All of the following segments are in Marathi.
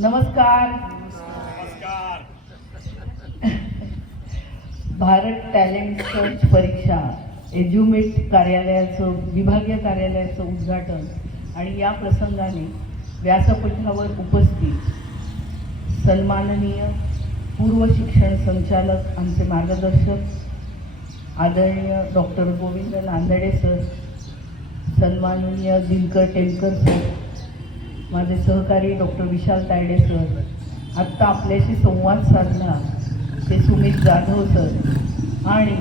नमस्कार. नमस्कार. भारत टॅलेंट सर्च परीक्षा एज्युमेट कार्यालयाचं विभागीय कार्यालयाचं उद्घाटन आणि या प्रसंगाने व्यासपीठावर उपस्थित सन्माननीय पूर्व शिक्षण संचालक आमचे मार्गदर्शक आदरणीय डॉक्टर गोविंद नांदडे सर सन्माननीय दिनकर टेमकर सर माझे सहकारी डॉक्टर विशाल तायडे सर आत्ता आपल्याशी संवाद साधला ते सुमित जाधव सर. आणि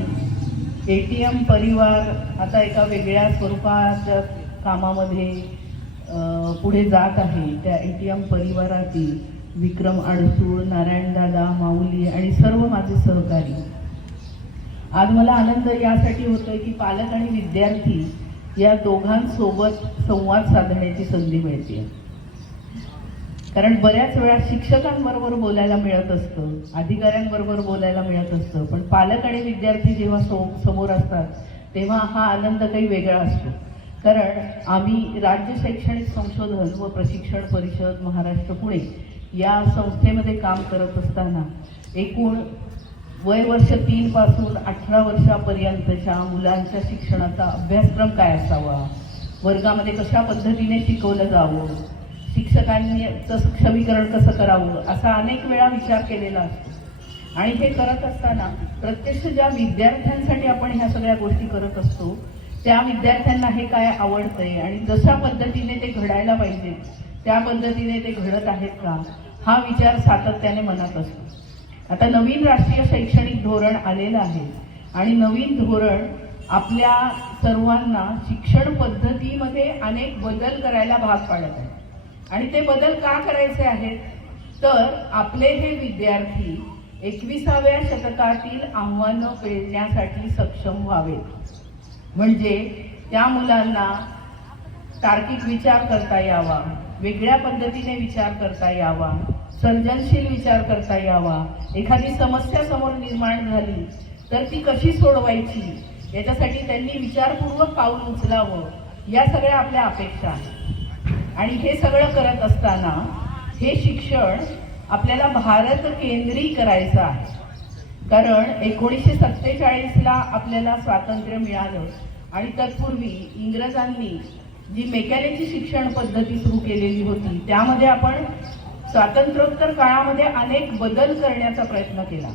ए टी एम परिवार आता एका वेगळ्या स्वरूपाच्या कामामध्ये पुढे जात आहे. त्या ए टी एम परिवारातील विक्रम अडसूळ नारायणदादा माऊली आणि सर्व माझे सहकारी. आज मला आनंद यासाठी होतोय की पालक आणि विद्यार्थी या दोघांसोबत संवाद साधण्याची संधी मिळते. कारण बऱ्याच वेळा शिक्षकांबरोबर बोलायला मिळत असतं अधिकाऱ्यांबरोबर बोलायला मिळत असतं पण पालक आणि विद्यार्थी जेव्हा सो समोर असतात तेव्हा हा आनंद काही वेगळा असतो. कारण आम्ही राज्य शैक्षणिक संशोधन व प्रशिक्षण परिषद महाराष्ट्र पुणे या संस्थेमध्ये काम करत असताना एकूण वय वर्ष तीनपासून अठरा वर्षापर्यंतच्या मुलांच्या शिक्षणाचा अभ्यासक्रम काय असावा? वर्गामध्ये कशा पद्धतीने शिकवलं जावं? शिक्षकांनी सक्षमीकरण कसं करावं असा अनेक वेळा विचार केलेला असतो. आणि हे करत असताना प्रत्यक्ष ज्या विद्यार्थ्यांसाठी आपण ह्या सगळ्या गोष्टी करत असतो त्या विद्यार्थ्यांना हे काय आवडतंय? आणि जशा पद्धतीने ते घडायला पाहिजे त्या पद्धतीने ते घडत आहेत का? हा विचार सातत्याने मनात असतो. आता नवीन राष्ट्रीय शैक्षणिक धोरण आलेलं आहे आणि नवीन धोरण आपल्या सर्वांना शिक्षण पद्धतीमध्ये अनेक बदल करायला भाग पाडत आहे. आणि ते बदल का करायचे आहेत? तर आपले हे विद्यार्थी एकविसाव्या शतकातील आव्हानं पेलण्यासाठी सक्षम व्हावेत. म्हणजे त्या मुलांना तार्किक विचार करता यावा वेगळ्या पद्धतीने विचार करता यावा सर्जनशील विचार करता यावा. एखादी समस्या समोर निर्माण झाली तर ती कशी सोडवायची? याच्यासाठी त्यांनी विचारपूर्वक पाऊल उचलावं. या सगळ्या आपल्या अपेक्षा आहेत. आणि हे सगळं करत असताना हे शिक्षण आपल्याला भारत केंद्री करायचं आहे. कारण एकोणीसशे सत्तेचाळीसला आपल्याला स्वातंत्र्य मिळालं आणि तत्पूर्वी इंग्रजांनी जी मेकॅनिकची शिक्षण पद्धती सुरू केलेली होती त्यामध्ये आपण स्वातंत्र्योत्तर काळामध्ये अनेक बदल करण्याचा प्रयत्न केला.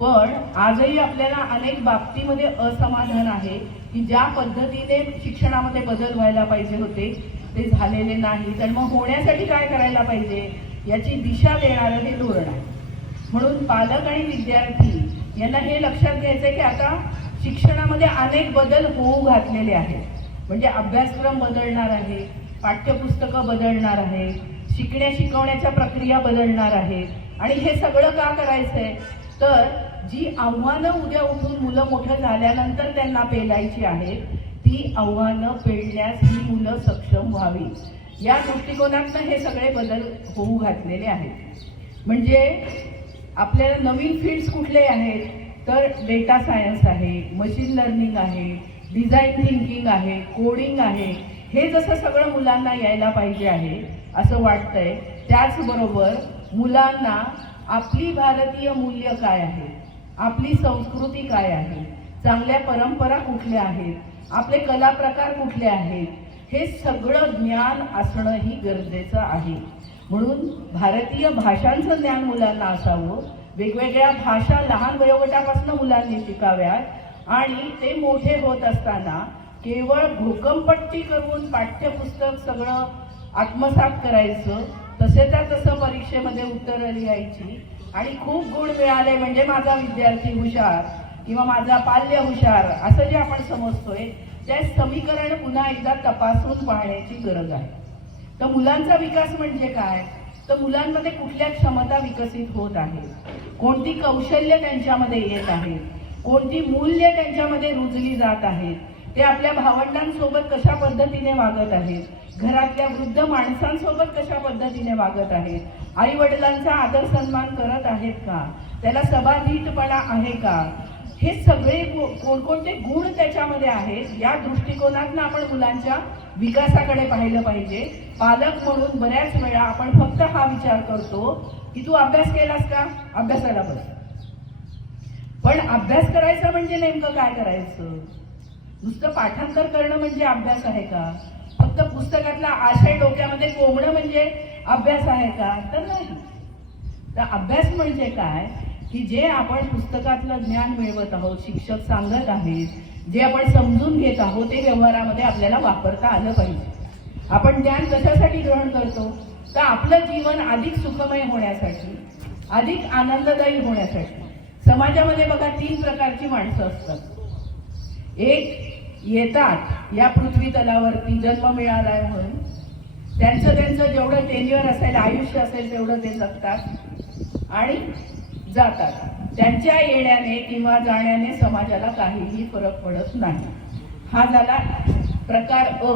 पण आजही आपल्याला अनेक बाबतीमध्ये असमाधान आहे की ज्या पद्धतीने शिक्षणामध्ये बदल व्हायला पाहिजे होते ते झालेले नाही. तर मग होण्यासाठी काय करायला पाहिजे? याची दिशा देणारं हे धोरण आहे. म्हणून पालक आणि विद्यार्थी यांना हे लक्षात घ्यायचं की आता शिक्षणामध्ये अनेक बदल होऊ घातलेले आहेत. म्हणजे अभ्यासक्रम बदलणार आहे पाठ्यपुस्तकं बदलणार आहे शिकण्या शिकवण्याच्या प्रक्रिया बदलणार आहेत. आणि हे सगळं का करायचंय? तर जी आव्हानं उद्या उठून मुलं मोठं झाल्यानंतर त्यांना पेलायची आहेत ती आव्हानं पेलण्यास ही मुलं सक्षम व्हावी. या दृष्टिकोनातनं हे सगळे बदल होऊ घातलेले आहेत. म्हणजे आपल्याला नवीन फील्ड्स कुठले आहेत? तर डेटा सायन्स आहे मशीन लर्निंग आहे डिझाईन थिंकिंग आहे कोडिंग आहे. हे जसं सगळं मुलांना यायला पाहिजे आहे असं वाटतंय. त्याचबरोबर मुलांना आपली भारतीय मूल्य काय आहे? आपली संस्कृती काय आहे? चांगल्या परंपरा कुठल्या आहेत? आपले कला प्रकार कुठले आहेत? हे सगळं ज्ञान असणंही गरजेचं आहे. म्हणून भारतीय भाषांचं ज्ञान मुलांना असावं. वेगवेगळ्या भाषा लहान वयोगटापासून मुलांनी शिकाव्यात. आणि ते मोठे होत असताना केवळ भूकंपट्टी करून पाठ्यपुस्तक सगळं आत्मसात करायचं तसेच्या तसं परीक्षेमध्ये उत्तरं लिहायची. आणि खूप गुण मिळाले म्हणजे माझा विद्यार्थी हुशार. किंवा माझा पाल्य हुशार असं जे आपण समजतोय ते समीकरण पुन्हा एकदा तपासून पाहण्याची गरज आहे. तर मुलांचा विकास म्हणजे काय? तर मुलांमध्ये कुठल्या क्षमता विकसित होत आहेत? कोणती कौशल्य त्यांच्यामध्ये येत आहेत? कोणती मूल्य त्यांच्यामध्ये रुजली जात आहेत? ते आपल्या भावंडांसोबत कशा पद्धतीने वागत आहेत? घरातल्या वृद्ध माणसांसोबत कशा पद्धतीने वागत आहेत? आई वडिलांचा आदर सन्मान करत आहेत का? त्याला सभाधीटपणा आहे का? हे सगळे कोणकोणते गुण त्याच्यामध्ये आहेत या दृष्टिकोनातनं आपण मुलांच्या विकासाकडे पाहिलं पाहिजे. पालक म्हणून बऱ्याच वेळा आपण फक्त हा विचार करतो की तू अभ्यास केलास का? अभ्यासाला बस. पण अभ्यास करायचा म्हणजे नेमकं काय करायचं? नुसतं पाठांतर करणं म्हणजे अभ्यास आहे का? फक्त पुस्तकातला आशय डोक्यामध्ये कोंबणं म्हणजे अभ्यास आहे का? तर नाही. तर अभ्यास म्हणजे काय? की जे आपण पुस्तकातलं ज्ञान मिळवत आहोत शिक्षक सांगत आहेत जे आपण समजून घेत आहोत ते व्यवहारामध्ये आपल्याला वापरता आलं पाहिजे. आपण ज्ञान कशासाठी ग्रहण करतो? तर आपलं जीवन अधिक सुखमय होण्यासाठी अधिक आनंददायी होण्यासाठी. समाजामध्ये बघा तीन प्रकारची माणसं असतात. एक येतात या पृथ्वी तलावरती जन्म आहे म्हणून. त्यांचं त्यांचं जेवढं टेन्युअर असेल आयुष्य असेल तेवढं ते जगतात. आणि जातात. त्यांच्या येण्याने किंवा जाण्याने समाजाला काहीही फरक पडत नाही. हा झाला प्रकार अ.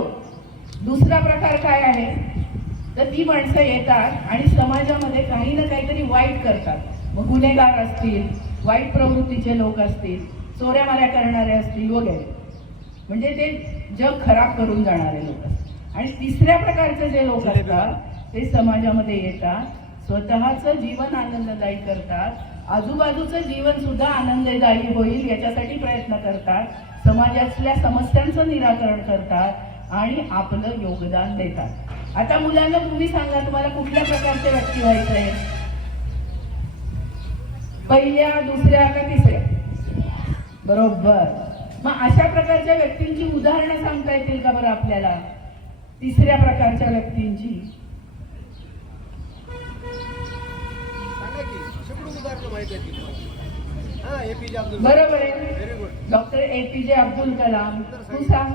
दुसरा प्रकार काय आहे? तर ती माणसं येतात आणि समाजामध्ये काही ना काहीतरी वाईट करतात. मग गुन्हेगार असतील वाईट प्रवृत्तीचे लोक असतील चोऱ्या माऱ्या करणारे असतील वगैरे. म्हणजे ते जग खराब करून जाणारे लोक असतात. आणि तिसऱ्या प्रकारचे जे लोक असतात ते समाजामध्ये येतात स्वतःचं जीवन आनंददायी करतात आजूबाजूचं जीवन सुद्धा आनंददायी होईल याच्यासाठी प्रयत्न करतात. समाजातल्या समस्यांचं निराकरण करतात आणि आपलं योगदान देतात. आता मुलांना तुम्ही सांगा तुम्हाला कुठल्या प्रकारचे व्यक्ती व्हायचं आहे पहिल्या दुसऱ्या का तिसऱ्या? बरोबर. मग अशा प्रकारच्या व्यक्तींची उदाहरणं सांगता येतील का बरं आपल्याला? तिसऱ्या प्रकारच्या व्यक्तींची सांगा की शेकडो उदाहरणं माहिती आहेत की तुम्हाला? हा एपीजे अब्दुल बरोबर आहे. डॉक्टर ए पी जे अब्दुल कलाम तू सांग.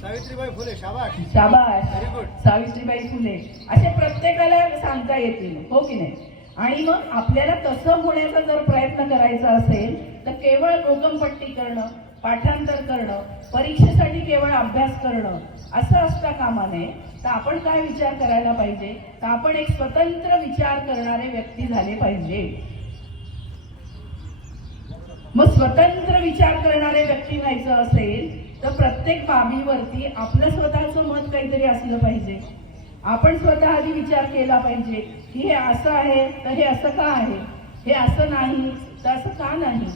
सावित्रीबाई फुले शाबाश शाबाश. सावित्रीबाई फुले. असे प्रत्येकाला सांगता येतील हो की नाही? आणि मग आपल्याला तसं होण्याचा जर प्रयत्न करायचा असेल तर केवळ गोगमपट्टी करणं पाठांतर करणं परीक्षेसाठी केवळ अभ्यास करणं असं असता कामा नये तर आपण काय विचार करायला पाहिजे? तर आपण एक स्वतंत्र विचार करणारे व्यक्ती झाले पाहिजे. मग स्वतंत्र विचार करणारे व्यक्ती व्हायचं असेल तर प्रत्येक बाबीवरती आपलं स्वतःचं मत काहीतरी असलं पाहिजे. आपण स्वतः आधी विचार केला पाहिजे की हे असं आहे तर हे असं का आहे? हे असं नाही तर असं का नाही?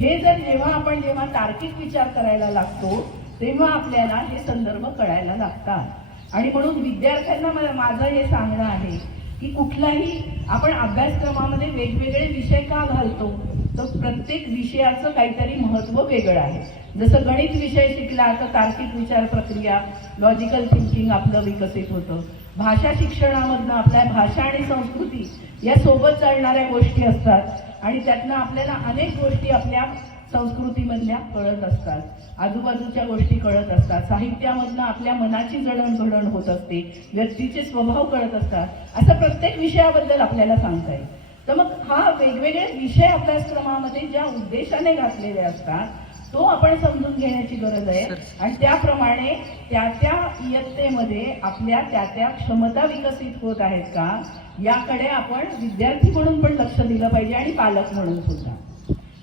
हे जर जेव्हा आपण जेव्हा तार्किक विचार करायला लागतो तेव्हा आपल्याला हे संदर्भ कळायला लागतात. आणि म्हणून विद्यार्थ्यांना मला माझं हे सांगणं आहे की कुठलाही आपण अभ्यासक्रमामध्ये वेगवेगळे विषय का घालतो? तर प्रत्येक विषयाचं काहीतरी महत्त्व वेगळं आहे. जसं गणित विषय शिकला तर तार्किक विचार प्रक्रिया लॉजिकल थिंकिंग आपलं विकसित होतं. भाषा शिक्षणामधनं आपल्या भाषा आणि संस्कृती या सोबत चालणाऱ्या गोष्टी असतात. आणि त्यातनं आपल्याला अनेक गोष्टी आपल्या संस्कृतीमधल्या कळत असतात. आजूबाजूच्या गोष्टी कळत असतात. साहित्यामधनं आपल्या मनाची जडणघडण होत असते. व्यक्तीचे स्वभाव कळत असतात. असं प्रत्येक विषयाबद्दल आपल्याला सांगता येईल. तर मग हा वेगवेगळे विषय अभ्यासक्रमामध्ये ज्या उद्देशाने घातलेले असतात तो आपण समजून घेण्याची गरज आहे. आणि त्याप्रमाणे त्या त्या इयत्तेमध्ये आपल्या त्या त्या क्षमता विकसित होत आहेत का याकडे आपण विद्यार्थी म्हणून पण लक्ष दिलं पाहिजे आणि पालक म्हणून सुद्धा.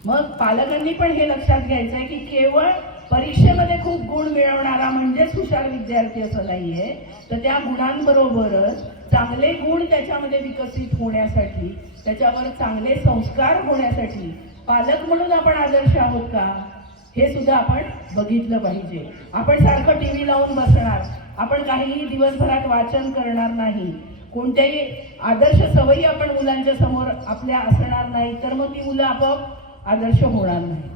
मग पालकांनी पण हे लक्षात घ्यायचं आहे की केवळ परीक्षेमध्ये खूप गुण मिळवणारा म्हणजेच हुशार विद्यार्थी असं नाहीये. तर त्या गुणांबरोबरच चांगले गुण त्याच्यामध्ये विकसित होण्यासाठी त्याच्यावर चांगले संस्कार होण्यासाठी पालक म्हणून आपण आदर्श आहोत का? हे सुद्धा आपण बघितलं पाहिजे. आपण सारखं टी व्ही लावून बसणार. आपण काहीही दिवसभरात वाचन करणार नाही. कोणत्याही आदर्श सवयी आपण मुलांच्या समोर आपल्या असणार नाही तर मग ती मुलं आपोआप आदर्श होणार नाही.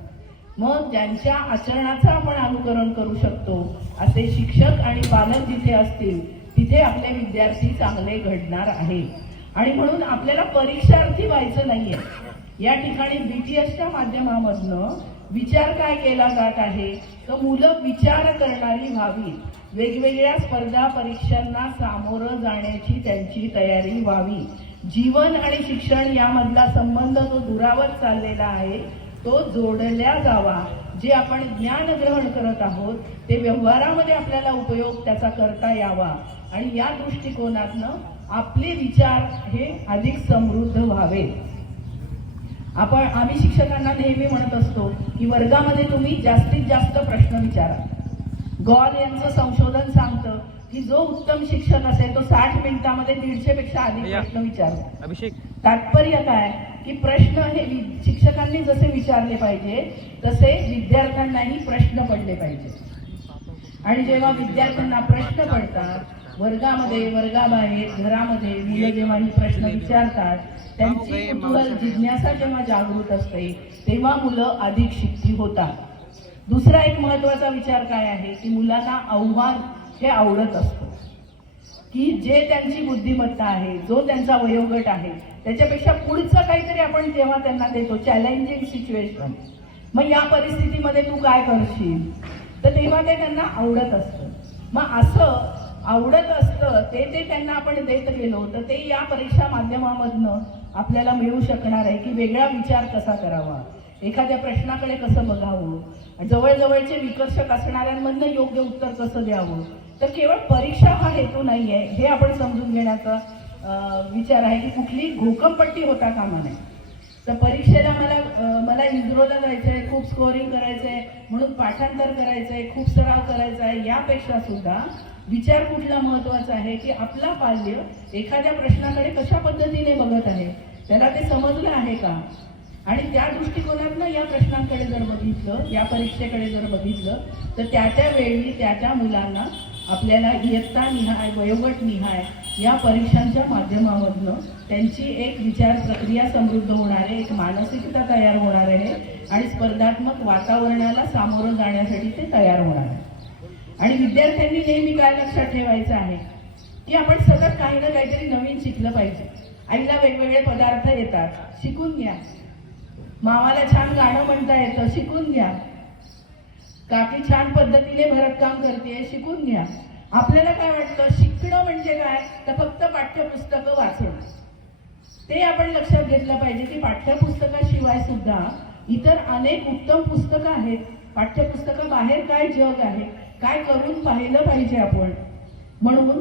मग ज्यांच्या आचरणाचं आपण अनुकरण करू शकतो असे शिक्षक आणि पालक जिथे असतील तिथे आपले विद्यार्थी चांगले घडणार आहे आणि म्हणून आपल्याला परीक्षार्थी व्हायचं नाहीये. या ठिकाणी बीटीएसच्या माध्यमामधनं विचार काय केला जात आहे? तर मुलं विचार करणारी व्हावी वेगवेगळ्या स्पर्धा परीक्षांना सामोरं जाण्याची त्यांची तयारी व्हावी. जीवन आणि शिक्षण यामधला संबंध जो दुरावत चाललेला आहे. तो जोडल्या जावा. जे आपण ज्ञान ग्रहण करत आहोत ते व्यवहारामध्ये आपल्याला उपयोग त्याचा करता यावा. आणि या दृष्टिकोनातनं आपले विचार हे अधिक समृद्ध व्हावे. आपण आम्ही शिक्षकांना नेहमी म्हणत असतो की वर्गामध्ये तुम्ही जास्तीत जास्त प्रश्न विचारा. गॉल यांचं संशोधन सांगतं की जो उत्तम शिक्षक असेल तो साठ मिनिटामध्ये दीडशे पेक्षा अधिक. प्रश्न विचारतो अभिषेक. तात्पर्य काय? की प्रश्न हे शिक्षकांनी जसे विचारले पाहिजे तसे विद्यार्थ्यांनाही प्रश्न पडले पाहिजे. आणि जेव्हा विद्यार्थ्यांना प्रश्न पडतात वर्गामध्ये वर्गाबाहेर घरामध्ये मुलं जेव्हा ही प्रश्न विचारतात त्यांची कुतूहल जिज्ञासा जेव्हा जागृत असते तेव्हा मुलं अधिक शिकती होतात. दुसरा एक महत्त्वाचा विचार काय आहे? की मुलांना आव्हान हे आवडत असतं. की जे त्यांची बुद्धिमत्ता आहे जो त्यांचा वयोगट आहे त्याच्यापेक्षा पुढचं काहीतरी आपण जेव्हा त्यांना देतो चॅलेंजिंग सिच्युएशन मग या परिस्थितीमध्ये तू काय करशील? तर तेव्हा ते त्यांना आवडत असतं. मग असं आवडत असतं ते ते त्यांना आपण देत गेलो तर ते या परीक्षा माध्यमामधनं आपल्याला मिळू शकणार आहे की वेगळा विचार कसा करावा? एखाद्या प्रश्नाकडे कसं बघावं? जवळजवळचे विकर्षक असणाऱ्यांमधनं योग्य उत्तर कसं द्यावं? तर केवळ परीक्षा हा हेतू नाही आहे हे आपण समजून घेण्याचा विचार आहे की कुठली घोकमपट्टी होता कामा नये. तर परीक्षेला मला मला इस्रोला जायचं आहे खूप स्कोरिंग करायचं आहे म्हणून पाठांतर करायचं आहे खूप सराव करायचा आहे यापेक्षा सुद्धा विचार कुठला महत्त्वाचा आहे की आपला बाल्य एखाद्या प्रश्नाकडे कशा पद्धतीने बघत आहे? त्याला ते समजलं आहे का? आणि त्या दृष्टिकोनातनं या प्रश्नांकडे जर बघितलं या परीक्षेकडे जर बघितलं तर त्या त्या वेळी त्या त्या मुलांना आपल्याला इयत्ता निहाय वयोगट निहाय या परीक्षांच्या माध्यमामधनं त्यांची एक विचार प्रक्रिया समृद्ध होणार आहे एक मानसिकता तयार होणार आहे आणि स्पर्धात्मक वातावरणाला सामोरं जाण्यासाठी ते तयार होणार आहे आणि विद्यार्थ्यांनी नेहमी काय लक्षात ठेवायचं आहे? की आपण सतत काही ना काहीतरी नवीन शिकलं पाहिजे. आईला वेगवेगळे पदार्थ येतात शिकून घ्या. मावाला छान गाणं म्हणता येतं शिकून घ्या. काकी छान पद्धतीने भरतकाम करते शिकून घ्या. आपल्याला काय वाटतं? शिकणं म्हणजे काय? तर फक्त पाठ्यपुस्तकं वाचणं. ते आपण लक्षात घेतलं पाहिजे की पाठ्यपुस्तकाशिवाय सुद्धा इतर अनेक उत्तम पुस्तकं आहेत. पाठ्यपुस्तकं बाहेर काय जग आहे? काय करून पाहिलं पाहिजे आपण? म्हणून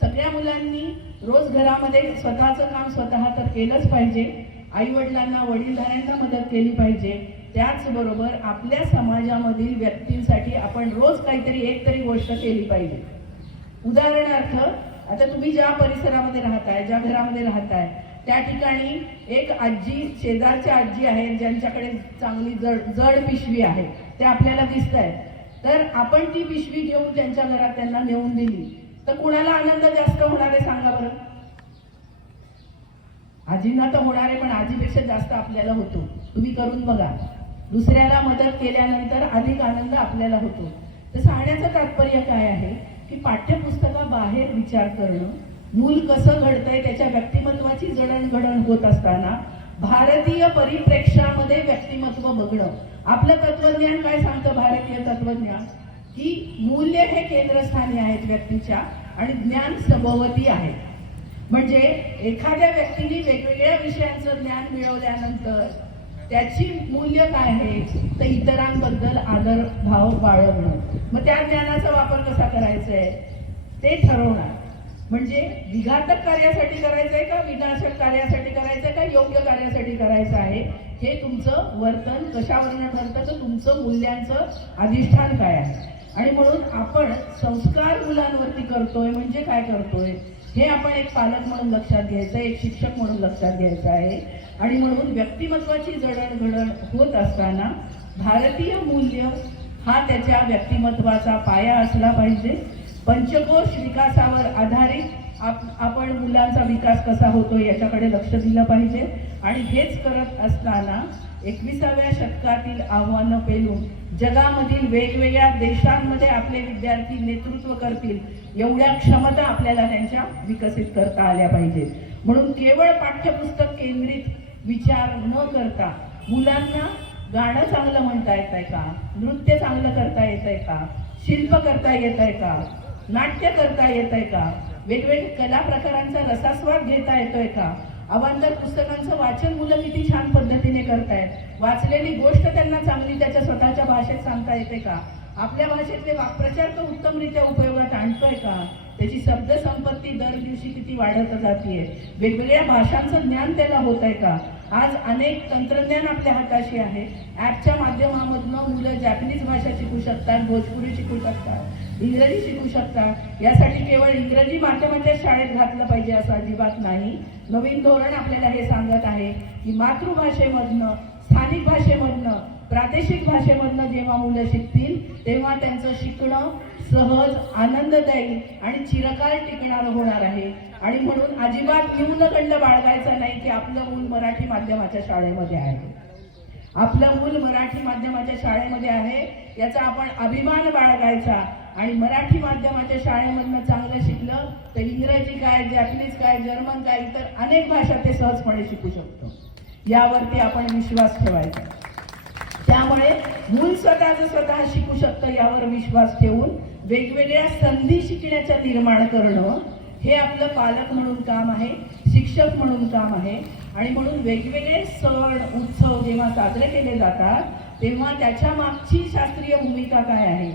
सगळ्या मुलांनी रोज घरामध्ये स्वतःचं काम स्वतः तर केलंच पाहिजे. आई वडिलांना वडीलधाऱ्यांना मदत केली पाहिजे. त्याचबरोबर आपल्या समाजामधील व्यक्तींसाठी आपण रोज काहीतरी एक तरी गोष्ट केली पाहिजे. उदाहरणार्थ आता तुम्ही ज्या परिसरामध्ये राहताय ज्या घरामध्ये राहताय त्या ठिकाणी एक आजी शेजारच्या आजी आहेत ज्यांच्याकडे चांगली जड जड पिशवी आहे ते आपल्याला दिसत आहेत तर आपण ती पिशवी घेऊन त्यांच्या घरात त्यांना नेऊन दिली. तर कुणाला आनंद जास्त होणार आहे सांगा बरं? आजींना तर होणार आहे पण आजीपेक्षा जास्त आपल्याला होतो. तुम्ही करून बघा. दुसऱ्याला मदत केल्यानंतर अधिक आनंद आपल्याला होतो. तर सांगण्याचं तात्पर्य काय आहे? की पाठ्यपुस्तकाबाहेर विचार करणं मूल कसं घडतंय त्याच्या व्यक्तिमत्वाची जडणघडण होत असताना भारतीय परिप्रेक्ष्यामध्ये व्यक्तिमत्व बघणं. आपलं तत्वज्ञान काय सांगतं भारतीय तत्वज्ञान? की मूल्य हे केंद्रस्थानी आहेत व्यक्तीच्या आणि ज्ञान सभोवती आहे. म्हणजे एखाद्या व्यक्तीने वेगवेगळ्या विषयांचं ज्ञान मिळवल्यानंतर त्याची मूल्य काय आहे? तर इतरांबद्दल आदर भाव बाळगणं. मग त्या ज्ञानाचा वापर कसा करायचा आहे ते ठरवणार. म्हणजे विघातक कार्यासाठी करायचं आहे का विनाशक कार्यासाठी करायचं आहे का योग्य कार्यासाठी करायचं आहे? हे तुमचं वर्तन कशावरनं ठरतं तर तुमचं मूल्यांचं अधिष्ठान काय आहे? आणि म्हणून आपण संस्कार मुलांवरती करतोय म्हणजे काय करतोय? हे आपण एक पालक म्हणून लक्षात घ्यायचं एक शिक्षक म्हणून लक्षात घ्यायचं आहे आणि म्हणून व्यक्तिमत्वाची जडणघडण होत असताना भारतीय मूल्य हा त्याच्या व्यक्तिमत्वाचा पाया असला पाहिजे. पंचकोश विकासावर आधारित आप आपण मुलांचा विकास कसा होतो याच्याकडे लक्ष दिलं पाहिजे. आणि हेच करत असताना एकविसाव्या शतकातील आव्हानं पेलून जगामधील वेगवेगळ्या देशांमध्ये आपले विद्यार्थी नेतृत्व करतील एवढ्या क्षमता आपल्याला त्यांच्या विकसित करता आल्या पाहिजेत. म्हणून केवळ पाठ्यपुस्तक केंद्रित विचार न करता. मुलांना गाणं चांगलं म्हणता येत आहे का? नृत्य चांगलं करता येत आहे का? शिल्प करता येत आहे का? नाट्य करता येत आहे का? वेगवेगळ्या कला प्रकारांचा रसास्वाद घेता येतोय का? अवांतर पुस्तकांचं वाचन मुलं किती छान पद्धतीने करतायत. वाचलेली गोष्ट त्यांना चांगली त्याच्या स्वतःच्या भाषेत सांगता येते का? आपल्या भाषेतले वाक्प्रचार तो उत्तमरित्या उपयोगात आणतोय का? त्याची शब्दसंपत्ती दर दिवशी किती वाढत जाते वेगवेगळ्या भाषांचं ज्ञान त्याला होत आहे का? आज अनेक तंत्रज्ञान आपल्या हाताशी आहे. ॲपच्या माध्यमामधनं मुलं जॅपनीज भाषा शिकू शकतात भोजपुरी शिकू शकतात इंग्रजी शिकू शकतात. यासाठी केवळ इंग्रजी माध्यमाच्या शाळेत घातलं पाहिजे असं अजिबात नाही. नवीन धोरण आपल्याला हे सांगत आहे की मातृभाषेमधनं स्थानिक भाषेमधनं प्रादेशिक भाषेमधनं जेव्हा मुलं शिकतील तेव्हा त्यांचं शिकणं सहज आनंददायी आणि चिरकाल टिकणारं होणार आहे. आणि म्हणून अजिबात न्यूनगंड बाळगायचा नाही की आपलं मूल मराठी माध्यमाच्या शाळेमध्ये आहे. आपलं मूल मराठी माध्यमाच्या शाळेमध्ये आहे याचा आपण अभिमान बाळगायचा. आणि मराठी माध्यमाच्या शाळेमधनं चांगलं शिकलं तर इंग्रजी काय जॅपनीज काय जर्मन काय इतर अनेक भाषा ते सहजपणे शिकू शकतो. यावरती आपण विश्वास ठेवायचा. त्यामुळे मूल स्वतःच स्वतः शिकू शकतं यावर विश्वास ठेवून वेगवेगळ्या संधी शिकण्याच्या निर्माण करणं हे आपलं पालक म्हणून काम आहे शिक्षक म्हणून काम आहे. आणि म्हणून वेगवेगळे सण उत्सव जेव्हा साजरे केले जातात तेव्हा त्याच्या मागची शास्त्रीय भूमिका काय आहे?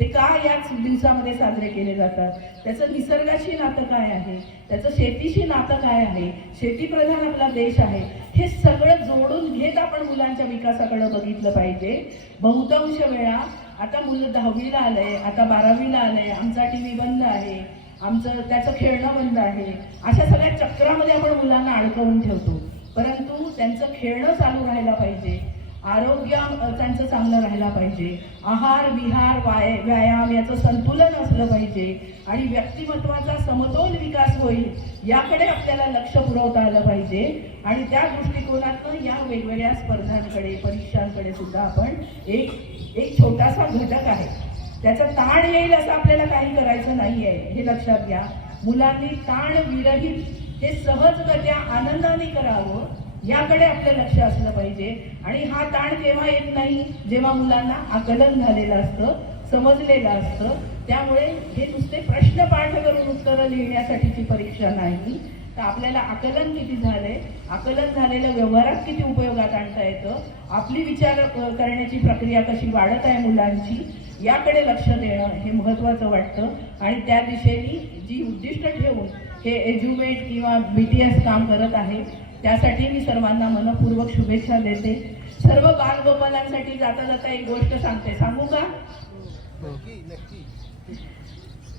ते का याच दिवसामध्ये साजरे केले जातात? त्याचं निसर्गाशी नातं काय आहे? त्याचं शेतीशी नातं काय आहे? शेतीप्रधान आपला देश आहे. हे सगळं जोडून घेत आपण मुलांच्या विकासाकडे बघितलं पाहिजे. बहुतांश वेळा आता मुलं दहावीला आलंय आता बारावीला आलंय आमचा टी व्ही बंद आहे आमचं त्याचं खेळणं बंद आहे. अशा सगळ्या चक्रामध्ये आपण मुलांना अडकवून ठेवतो. परंतु त्यांचं खेळणं चालू राहायला पाहिजे. आरोग्य त्यांचं चांगलं राहायला पाहिजे. आहार विहार वाय व्यायाम याचं संतुलन असलं पाहिजे. आणि व्यक्तिमत्वाचा समतोल विकास होईल याकडे आपल्याला लक्ष पुरवता आलं पाहिजे. आणि त्या दृष्टिकोनातनं या वेगवेगळ्या स्पर्धांकडे परीक्षांकडे सुद्धा आपण एक एक छोटासा घटक आहे. त्याचा ताण येईल असं आपल्याला काही करायचं नाही आहे हे लक्षात घ्या. मुलांनी ताण विरहित हे सहजगत्या आनंदाने करावं. याकडे आपलं लक्ष असलं पाहिजे. आणि हा ताण केव्हा येत नाही? जेव्हा मुलांना आकलन झालेलं असतं समजलेलं असतं त्यामुळे हे नुसते प्रश्न पाठ करून उत्तरं लिहिण्यासाठीची परीक्षा नाही. तर आपल्याला आकलन किती झालंय? आकलन झालेलं व्यवहारात किती उपयोगात आणता येतं? आपली विचार करण्याची प्रक्रिया कशी वाढत आहे मुलांची? याकडे लक्ष देणं हे महत्त्वाचं वाटतं. आणि त्या दिशेने जी उद्दिष्ट ठेवून हे एज्युमेट किंवा बी टी एस काम करत आहे त्यासाठी मी सर्वांना मनपूर्वक शुभेच्छा देते. सर्व बालगोपालांसाठी जाता जाता एक गोष्ट सांगते. सांगू का?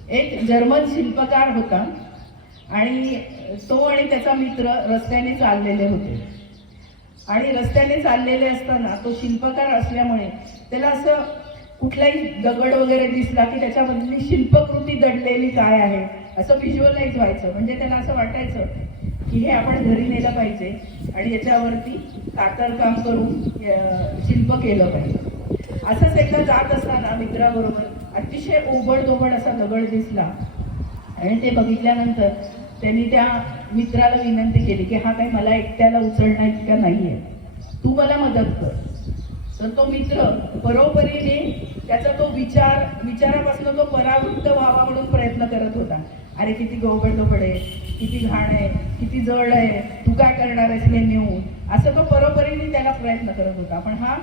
एक जर्मन शिल्पकार होता आणि तो आणि त्याचा मित्र रस्त्याने चाललेले होते. आणि रस्त्याने चाललेले असताना तो शिल्पकार असल्यामुळे त्याला असं कुठलाही दगड वगैरे दिसला की त्याच्यामधली शिल्पकृती दडलेली काय आहे असं व्हिज्युअलाइज व्हायचं. म्हणजे त्याला असं वाटायचं की हे आपण घरी नेलं पाहिजे आणि याच्यावरती कातरकाम करून शिल्प केलं पाहिजे. असंच एकदा जात असताना मित्राबरोबर अतिशय ओबड असा दगड दिसला. आणि ते बघितल्यानंतर त्यांनी त्या मित्राला विनंती केली की हा काही मला एकट्याला उचलण्याइतका नाहीये. तू मला मदत कर. तर तो मित्र बरोबरीने त्याचा तो विचार विचारापासून तो परावृत्त व्हावा म्हणून प्रयत्न करत होता. अरे किती गोबड आहे. किती घाण आहे किती जड आहे तू काय करणार आहेस हे नेऊन? असं तो बरोबरीने त्याला प्रयत्न करत होता. पण हा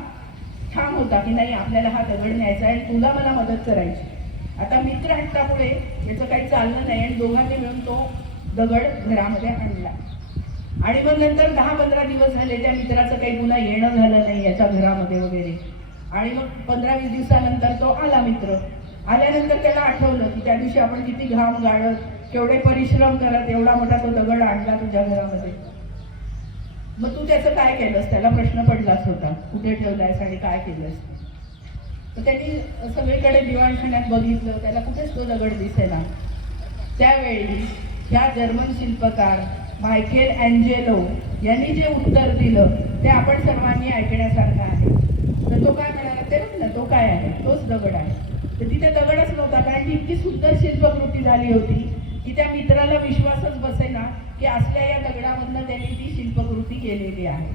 ठाम होता की नाही आपल्याला हा दगड न्यायचा आहे आणि तुला मला मदत करायची आता मित्र हट्टामुळे याचं काही चाललं नाही आणि दोघांनी मिळून तो दगड घरामध्ये आणला. आणि मग नंतर दहा पंधरा दिवस झाले त्या मित्राचं काही पुन्हा येणं झालं नाही याच्या घरामध्ये वगैरे. आणि मग पंधरा वीस दिवसानंतर तो आला मित्र. आल्यानंतर त्याला आठवलं की त्या दिवशी आपण किती घाम गाळत केवढे परिश्रम करत एवढा मोठा तो दगड आणला तुझ्या घरामध्ये? मग तू त्याचं काय केलंस? त्याला प्रश्न पडलाच होता. कुठे ठेवलायस आणि काय केलंस? तर त्यांनी सगळीकडे दिवाणखान्यात बघितलं. त्याला कुठेच तो दगड दिसेना. त्यावेळी ह्या जर्मन शिल्पकार मायकेल अँजेलो यांनी जे उत्तर दिलं ते आपण सर्वांनी ऐकण्यासारखं आहे. तर तो काय म्हणाला? ते म्हटलं तो काय आहे? तोच दगड आहे. तर तिथे दगडच नव्हता कारण ती इतकी सुंदर शिल्पकृती झाली होती. की त्या मित्राला विश्वासच बसेना की असल्या या दगडामधनं त्यांनी ती शिल्पकृती केलेली आहे.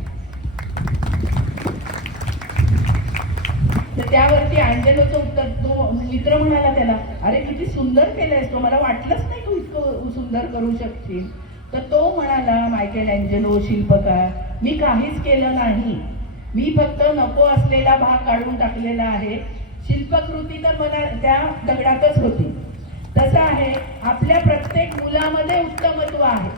तर त्यावरती अँजेलोचं उत्तर तो मित्र म्हणाला त्याला अरे किती सुंदर केलंयस तो मला वाटलंच नाही तू इतकं सुंदर करू शकशील. तर तो म्हणाला मायकेल अँजेलो शिल्पकार मी काहीच केलं नाही. मी फक्त नको असलेला भाग काढून टाकलेला आहे. शिल्पकृती तर मला त्या दगडातच होती. तसं आहे आपल्या प्रत्येक मुलामध्ये उत्तमत्व आहे.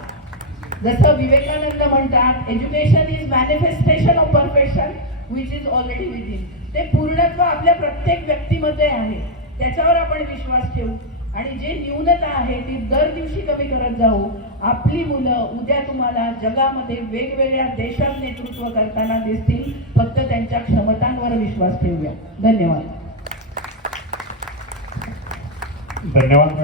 जसं विवेकानंद म्हणतात education is manifestation of perfection which is already within ते पूर्णत्व आपल्या प्रत्येक व्यक्तीमध्ये आहे. त्याच्यावर आपण विश्वास ठेवू. आणि जे न्यूनता आहे ती दर दिवशी कमी करत जाऊ. आपली मुलं उद्या तुम्हाला जगामध्ये वेगवेगळ्या देशात नेतृत्व करताना दिसतील. फक्त त्यांच्या क्षमतांवर विश्वास ठेवूया. धन्यवाद. धन्यवाद.